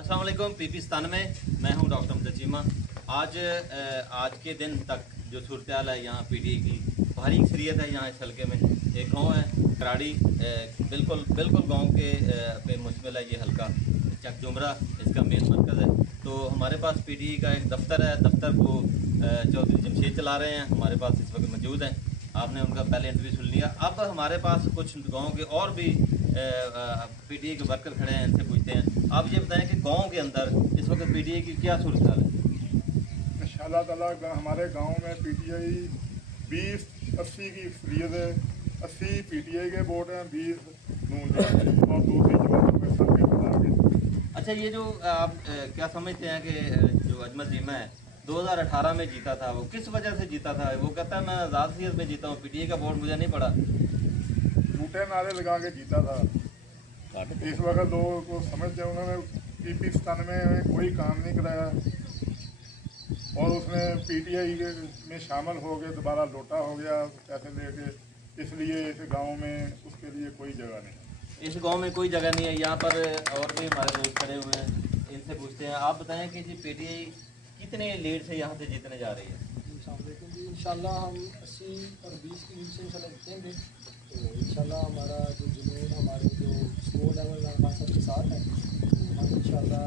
अस्सलाम वालेकुम। पीपीस्तान में मैं हूं डॉक्टर अमजद चीमा। आज के दिन तक जो सूरत हाल है यहाँ पीटीआई की भारी अक्सरियत है। यहाँ इस हल्के में एक गांव है कराड़ी, बिल्कुल गांव के पे मुश्तमिल है ये हल्का। चक जुमरा इसका मेन मरकज़ है। तो हमारे पास पीटीआई का एक दफ्तर है। दफ्तर को चौधरी जमशेद चला रहे हैं, हमारे पास इस वक्त मौजूद हैं। आपने उनका पहले इंटरव्यू सुन लिया। अब हमारे पास कुछ गाँव के और भी पीटीआई के वर्कर खड़े हैं, इनसे पूछते हैं। आप ये बताएं कि गांव के अंदर इस वक्त पीटीआई की क्या सूरत हाल है? इंशाअल्लाह ताला हमारे गांव में पीटीआई 20-80 की अक्सरियत है। 80 पीटीआई के वोट हैं, 20 नून और दूसरी जमातों के सबके बता के। अच्छा, ये जो आप क्या समझते हैं कि जो अजमत चीमा है 2018 में जीता था, वो किस वजह से जीता था? वो कहता है मैं आज़ाद सीयत में जीता हूँ, पीटीआई का वोट मुझे नहीं पड़ा। झूठे नारे लगा के जीता था। इस वक्त लोगों को समझते हैं उन्होंने पीपीस्तान में कोई काम नहीं कराया और उसने पीटीआई में शामिल हो गए, दोबारा लोटा हो गया पैसे लेके। इसलिए इस गांव में उसके लिए कोई जगह नहीं। इस गांव में कोई जगह नहीं है। यहाँ पर और भी हमारे दोस्त खड़े हुए हैं, इनसे पूछते हैं। आप बताएं कि जी पीटीआई कितने लीड से यहाँ से जीतने जा रही है? इंशाल्लाह हम 80 और 20 की लीड से इंशाल्लाह जीतेंगे। तो इंशाल्लाह हमारा जो जुनून, हमारे जो स्कोर लेवल सबके साथ है, तो हम इंशाल्लाह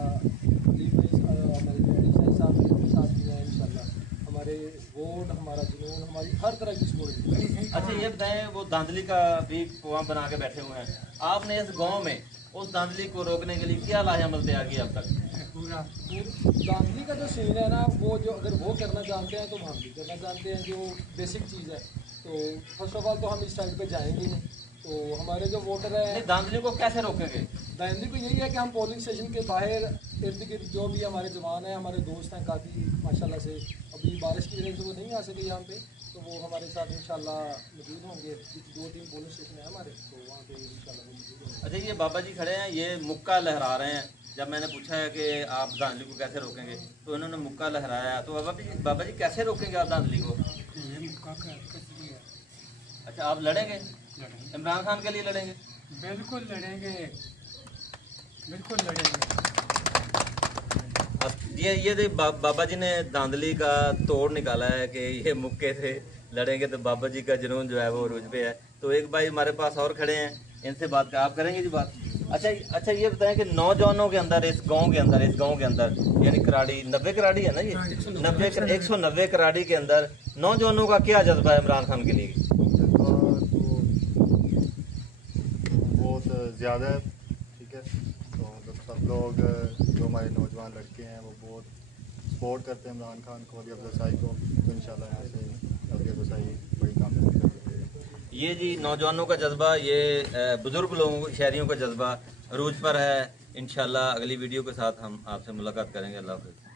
लीड में हमारे जो एडिशनल साहब हैं उनके साथ भी हैं। इंशाल्लाह हमारे वोट, हमारा जुनून, हमारी हर तरह की सपोर्ट है। अच्छा, ये बताएं, वो धांधली का भी प्रोग्राम बना के बैठे हुए हैं। आपने इस गांव में उस धांधली को रोकने के लिए क्या लाहेअमल तैयार किया अब तक? धांधली का जो सीन है ना, वो जो अगर वो करना चाहते हैं तो हम भी करना चाहते हैं, जो बेसिक चीज़ है। तो फर्स्ट ऑफ ऑल तो हम इस साइड पे जाएंगे नहीं। तो हमारे जो वोटर हैं, धांधली को कैसे रोकेंगे? धांधली को यही है कि हम पोलिंग स्टेशन के बाहर इर्द गिर्द जो भी हमारे जवान हैं, हमारे दोस्त हैं काफ़ी माशाल्लाह से, अभी बारिश की वजह से वो नहीं आ सके यहाँ पे, तो वो हमारे साथ इंशाल्लाह मौजूद होंगे। 2-3 पोलिंग स्टेशन है हमारे, तो वहाँ पे इंशाल्लाह मौजूद होंगे। अच्छा, ये बाबा जी खड़े हैं, ये मुक्का लहरा रहे हैं। जब मैंने पूछा है कि आप धांधली को कैसे रोकेंगे, तो इन्होंने मुक्का लहराया। तो बाबा जी कैसे रोकेंगे आप धांधली को? अच्छा, आप लड़ेंगे? इमरान खान के लिए लड़ेंगे? बिल्कुल लड़ेंगे, बिल्कुल लड़ेंगे। अब ये बाबा जी ने धांधली का तोड़ निकाला है कि ये मुक्के से लड़ेंगे। तो बाबा जी का जुनून जो है वो रूज पे है। तो एक भाई हमारे पास और खड़े हैं, इनसे बात कर, आप करेंगे जी बात? अच्छा, ये बताएं कि नौजवानों के अंदर इस गांव के अंदर यानी कराड़ी 90 कराड़ी है ना, ये 190 कराड़ी के अंदर नौजवानों का क्या जज्बा है इमरान खान के लिए? बहुत ज़्यादा है, ठीक है। तो मतलब सब लोग जो हमारे नौजवान लड़के हैं वो बहुत सपोर्ट करते हैं इमरान खान को, अली अफजल को। तो इंशाल्लाह यहाँ से अली अफजल बड़ी कामयाबी करेंगे। ये जी नौजवानों का जज्बा, ये बुजुर्ग लोगों, शहरियों का जज्बा अरूज पर है। इंशाल्लाह अगली वीडियो के साथ हम आपसे मुलाकात करेंगे। अल्लाह हाफ़िज़।